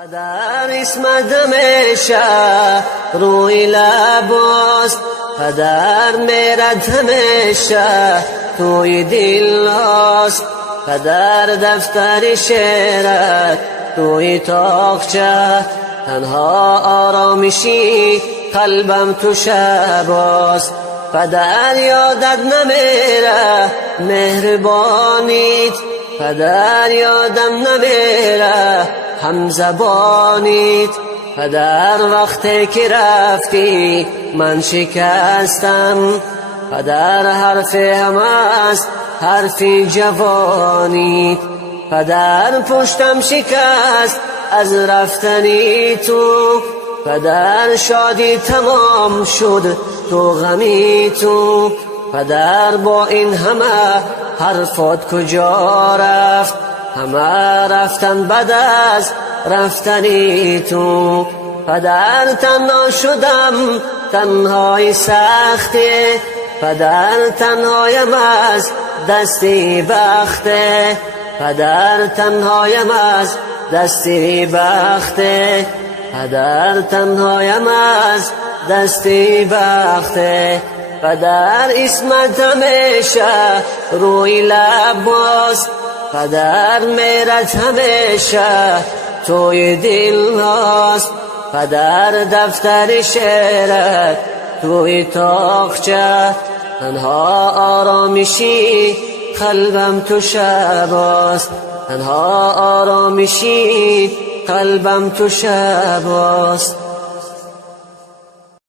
پدر اسمت همیشه روی لباست، پدر میرد همیشه توی دل هاست. پدر دفتر شعرت توی تاقچه، تنها آرامشی قلبم تو شباست. پدر یادت نمیره مهربانیت، پدر یادم نمیره همزبانیت. پدر وقتی که رفتی من شکستم، پدر حرف هم است حرف جوانیت. پدر پشتم شکست از رفتنی تو، پدر شادی تمام شد تو غمی تو. پدر با این همه حرفات کجا رفت؟ همه رفتن بعد از رفتنی تو. پدر تنها شدم تنهای سخته، پدر تنهایم از دستی بخته. پدر تنهایم از دستی بخته، پدر تنهایم از دستی بخته. پدر اسمت همیشه روی لباست، پدر میرد همیشه توی دل هاست. پدر دفتر شعرت توی تاقچه، تنها آرامشی قلبم تو شباست. تنها آرامشی قلبم تو شباست.